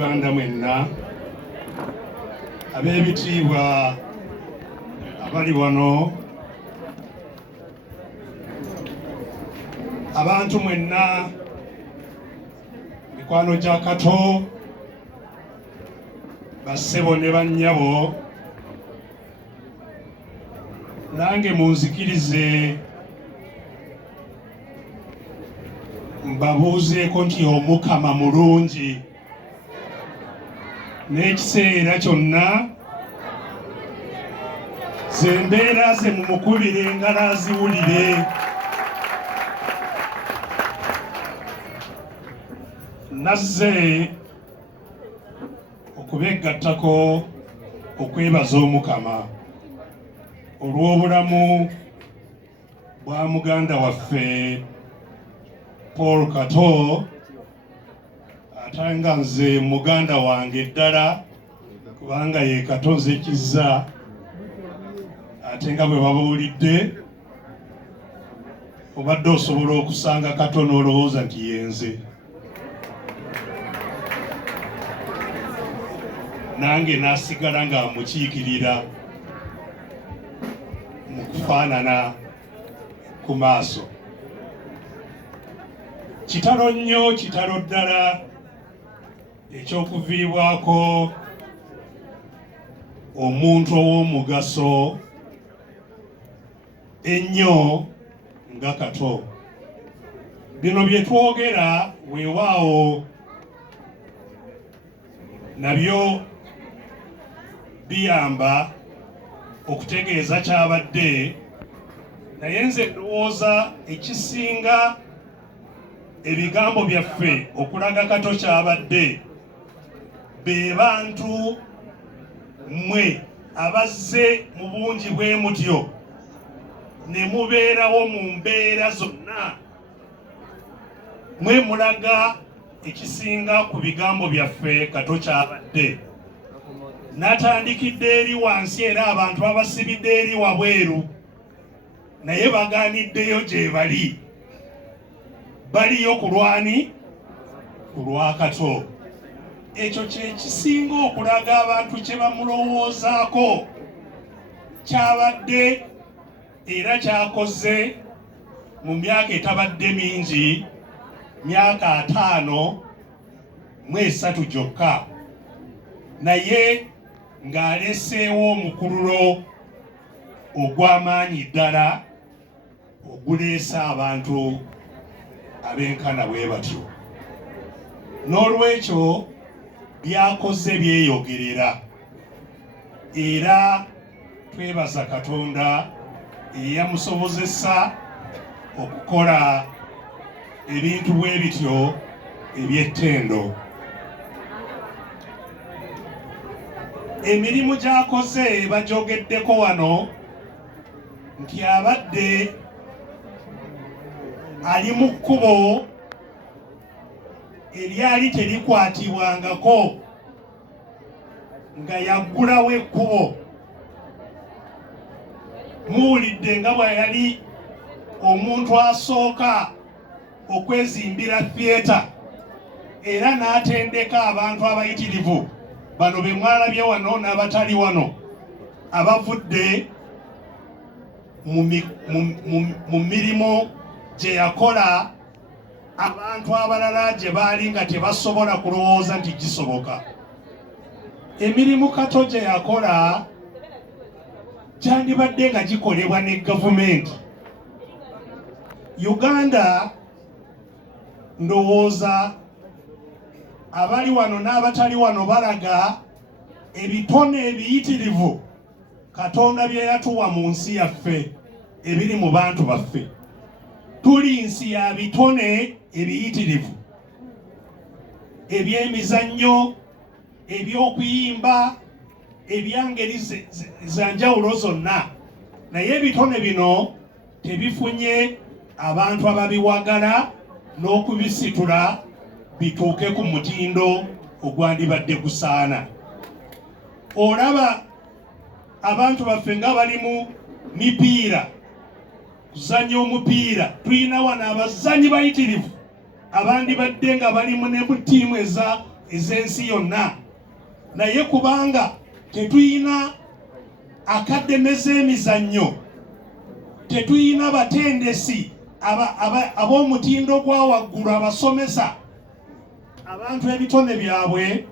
Uganda mwenna ab'ebitiibwa abali wano, abantu mwenna, mikwano gya Kato, bassebo ne bannyabo, nange munzikirize mbabuuzeeko nti Omukama mulungi n'ekiseera kyonna ze mbeera ze mumukubire engalo aziwulire. Nazze okubegattako okwebaza Omukama olw'obulamu bwa muganda waffe Paul Kato, ate nga nze muganda wange ddala kubanga ye Kato nze Kizza, ate nga bwe babuulidde obadde osobola okusanga Kato n'olowooza nti yenze. Nange nasigala nga mukiikirira mu kufaanana ku maaso. Kitalo nnyo, kitalo ddala ekyokuviibwako omuntu ow'omugaso ennyo nga Kato. Bino bye twogera weewaawo nabyo biyamba okutegeeza kyabadde, naye nze ndowooza ekisinga ebigambo byaffe okulaga Kato kyabadde be bantu mmwe abazze mu bungi bwe mutyo ne mubeerawo mu mbeera zonna, mwe mulaga ekisinga ku bigambo byaffe Kato kyabadde. Natandikidde eri wansi era abantu abasibidde eri wabweru naye bagaaniddeyo gye bali, baliyo ku lwani? Ku lwa Kato. Ekyo kye kisinga okulaga abantu kye bamulowoozaako kyabadde era kyakoze mu myaka etabadde mingi, myaka 53 gyokka, naye ng'aleseewo omukululo ogw'amaanyi ddala oguleesa abantu abenkana bwe batyo. N'olwekyo byakoze byeyogerera, era twebaza Katonda eyamusobozesa okukola ebintu bwe bityo eby'ettendo. Emirimu gy'akoze bagyogeddeko wano nti abadde ali mu kkubo eryali terikwatibwangako, nga yaggulawo ekkubo. Muwulidde nga bwe yali omuntu asooka okwezimbira theatre era n'atendeka abantu abayitirivu bano be mwalabye wano n'abatali wano abavudde mu mirimu gye yakola abantu abalala gye baali nga tebasobola kulowooza nti gisoboka. Emirimu Kato gye yakola gyandibadde nga gikolebwa ne gavumenti. Uganda ndowooza abali wano n'abatali wano balaga ebitone ebiyitirivu Katonda bye yatuwa mu nsi yaffe ebiri mu bantu baffe. Tuli nsi ya bitone ebiyitirivu, ebyemizannyo, ebyokuyimba, ebyangeri za njawulo zonna, naye ebitone bino tebifunye abantu ababiwagala n'okubisitula bituuke ku mutindo ogwandibadde gusaana. Olaba abantu baffe nga bali mu mipiira, kuzannya omupiira, tulina wano abazannyi bayitirivu abandibadde nga bali mu ne mu ttiimu ez'ensi yonna, naye kubanga tetuyina akademe z'emizannyo, tetuyina batendesi ab'omutindo gwa waggulu abasomesa, abantu ebitone byabwe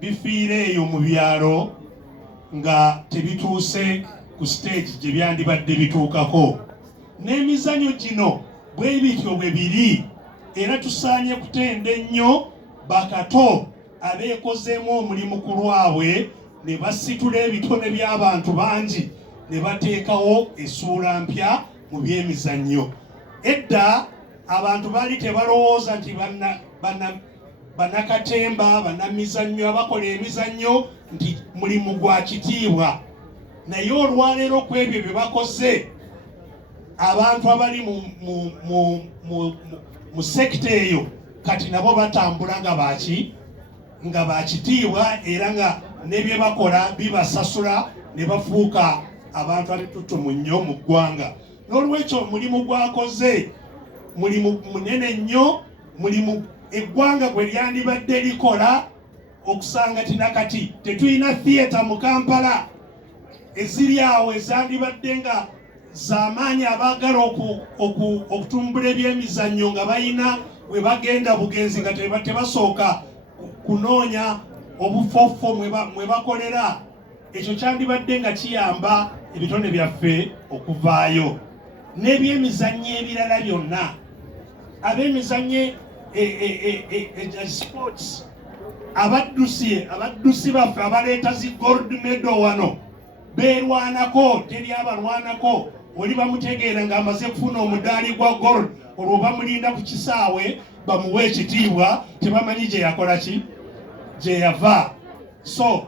bifiira eyo mu byalo nga tebituuse ku stage gye byandibadde bituukako. N'emizannyo gino bwe bityo bwe biri, era tusaanye kutenda ennyo bakato abeekozeemu omulimu ku lwabwe ne basitula ebitone by'abantu bangi ne bateekawo essuula mpya mu by'emizannyo. Edda abantu baali tebalowooza nti bannakatemba bannamizannyo abakola emizannyo nti mulimu gwa kitiibwa, naye olwaleero ku ebyo bye bakoze, abantu abali mu sekita eyo kati nabo batambula nga bakitiibwa, era nga ne bye bakola bibasasula ne bafuuka abantu abetuttumu nnyo mu ggwanga. N'olwekyo omulimu gwakoze mulimu munene nnyo, mulimu eggwanga gwe lyandibadde likola okusanga tinakati tetulina theatre mu Kampala eziri awo ezandibadde nga z'amaanyi abaagala okutumbula ebyemizannyo nga balina we bagenda bugenzi nga tebasooka kunoonya obufofo mwe bakolera. Ekyo kyandibadde nga kiyamba ebitone byaffe okuvaayo. N'ebyemizannyo ebirala byonna, ab'emizannyo sports, abaddusi baffe abaleeta zi gold medal wano beerwanako, teri abalwanako. Oli bamutegeera ng'amaze kufuna omudaali gwa gold, olwo bamulinda ku kisaawe bamuwe ekitiibwa, tebamanyi gye yakola ki, gye yava. So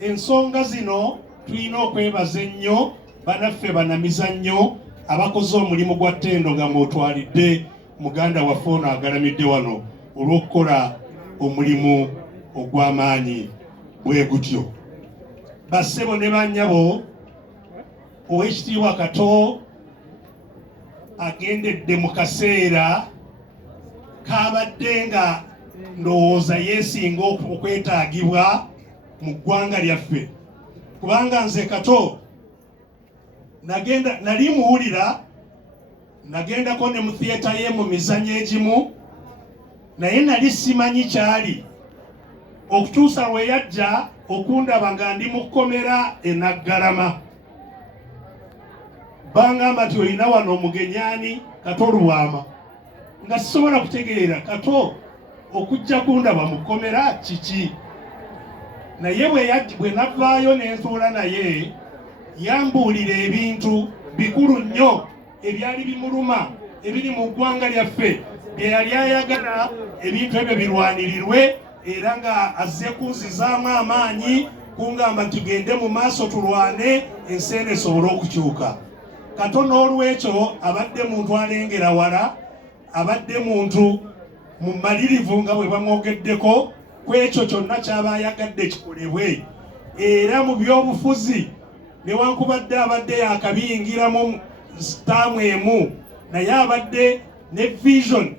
ensonga zino tulina okwebaza ennyo banaffe bannamizannyo abakoze omulimu gwa ttendo nga mwotwalidde muganda waffe ono agalamidde wano olw'okukola omulimu ogw'amaanyi bwe gutyo. Bassebo ne bannyabo, Oweekitiibwa Kato agendedde mu kaseera kabadde nga ndowooza yeesinga okwetaagibwa mu ggwanga lyaffe, kubanga nze Kato nali muwulira, nagendako ne mu theatre ye mu mizannyo egimu, naye nali simanyi kyali okutuusa lwe yajja okundaba nga ndi mu kkomera e Naggalama. Bangamba nti olina wano omugenyaani Kato Lwama, nga sisobola kutegeera Kato okujja kundaba mu kkomera kiki. Naye bwe navaayo ne ntuula naye, yambuulira ebintu bikulu nnyo ebyali bimuluma ebiri mu ggwanga lyaffe, bye yali ayagala ebintu ebyo birwanirirwe, era nga azze kunzizaamu amaanyi kungamba tugende mu maaso tulwane ensi eno esobole okukyuka. Kato n'olwekyo abadde muntu alengera wala, abadde muntu mumalirivu nga bwe bamwogeddeko ku ekyo kyonna ky'aba ayagadde kikolebwe. Era mu by'obufuzi newankubadde abadde yakabiyingiramu sitaamu emu, naye abadde ne vision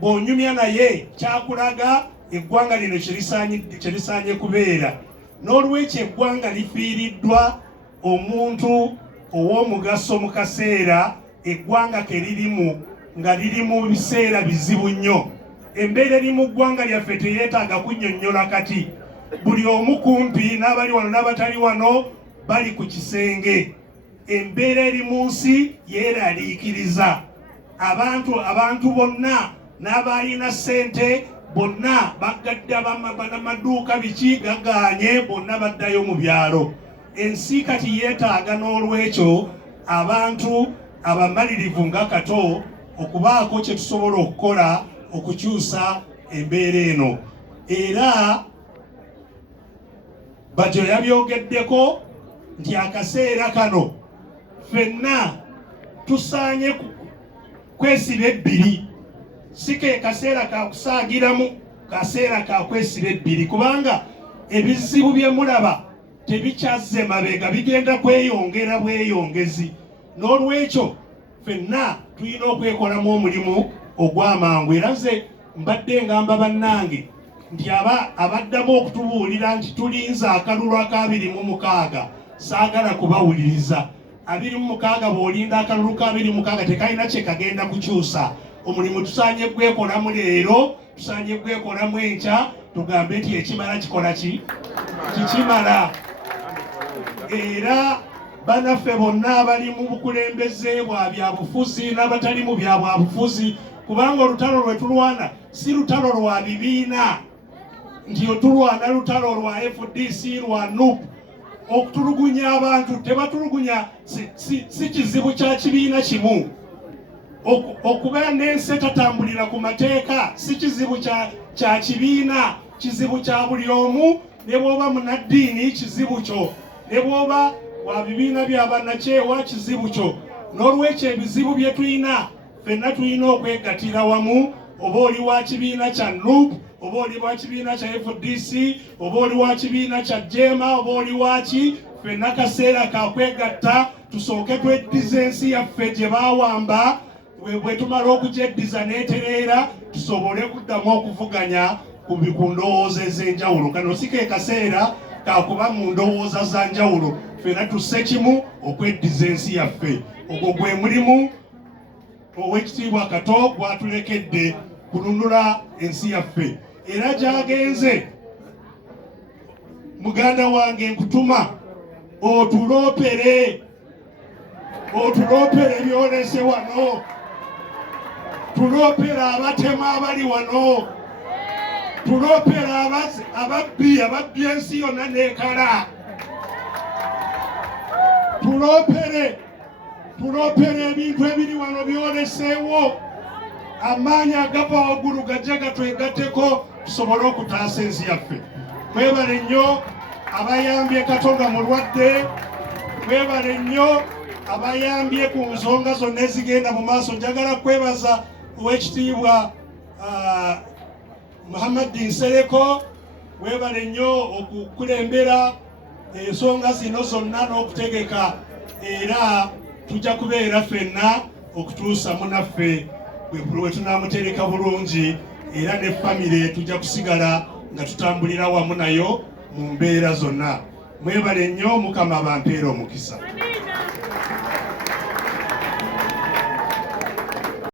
bw'onyumya naye kyakulaga eggwanga lino kye kubeera. N'olwekyo eggwanga lifiiriddwa omuntu ow'omugaso mu kaseera eggwanga ke lirimu, nga liri mu biseera bizibu nnyo. Embeera eri mu ggwanga lyaffe teyeetaaga kunnyonnyola kati. Buli omu kumpi, n'abali wano n'abatali wano, bali ku kisenge. Embeera eri mu nsi yeeraliikiriza. Abantu bonna n'abalina ssente bonna bagadde, bannamaduuka biki gaganye, bonna baddayo mu byalo. Ensi kati yeetaaga n'olwekyo abantu abamalirivu nga Kato okubaako kye tusobola okukola okukyusa embeera eno. Era Bajo yabyogeddeko nti akaseera kano ffenna tusaanye kwesiba ebbiri, si ke kaseera ka kusaagiramu, kaseera ka kwesiba ebbiri, kubanga ebizibu bye mulaba tebikyazze mabega, bigenda kweyongera bweyongezi. N'olwekyo ffenna tulina okwekolamu omulimu ogw'amangu. Era nze mbadde ngamba bannange nti abaddamu okutubuulira nti tulinza akalulu ka 26 saagala kubawuliriza. 26 bw'olinda akalulu ka 26 tekalina kye kagenda kukyusa. Omulimu tusaanye gwekolamu leero, tusaanye gwekolamu enkya, tugambe nti ekimala kikola ki? Kikimala. Era banaffe bonna abali mu bukulembeze bwa byabufuzi n'abatali mu bya bwabufuzi, kubanga olutalo lwe tulwana si lutalo lwa bibiina nti otulwana lutalo lwa FDC lwa NUP. Okutulugunya abantu tebatulugunya si kizibu kya kibiina kimu. Okubeera n'ensi etatambulira ku mateeka si kizibu kya kibiina, kizibu kya buli omu. Ne bw'oba munaddiini kizibu kyo, ne bw'oba wa bibiina bya bannakyewa kizibu kyo. N'olwekyo ebizibu bye tulina ffenna tulina okwegattira wamu. Oba oli wa kibiina kya NUP, oba oli wa kibiina kya FDC, oba oli wa kibiina kya JEMA, oba oli waki, ffenna kaseera ka kwegatta tusooke tweddiza ensi yaffe gye baawamba. Bwe tumala okugyeddiza n'etereera tusobole kuddamu okuvuganya ku ndowooza ez'enjawulo. Kano si ke kaseera kakuba mu ndowooza za njawulo, ffenna tusse kimu okweddiza ensi yaffe. Ogwo gwe mulimu Oweekitiibwa Kato gwatulekedde kununula ensi yaffe. Era gyagenze muganda wange nkutuma otuloopere byolese wano, tuloopera abatema abali wano, tuloopera ababbi ensi yonna n'ekala, tuloopere ebintu ebiri wano byoleseewo. Amaanyi agava waggulu gajja gatwegatteko tusobole okutaasa ensi yaffe. Mwebale nnyo abayambye Katonda mulwadde, mwebale nnyo abayambye ku nsonga zonna ezigenda mu maaso. Njagala kwebaza Oweekitiibwa Muhammad Nsereko, webale nnyo okukulembera ensonga zino zonna n'okutegeka, era tujja kubeera ffenna okutuusa munaffe bwe tunaamutereka bulungi, era ne famire tujja kusigala nga tutambulira wamu nayo mu mbeera zonna. Mwebale nnyo, Mukama bampeera omukisa.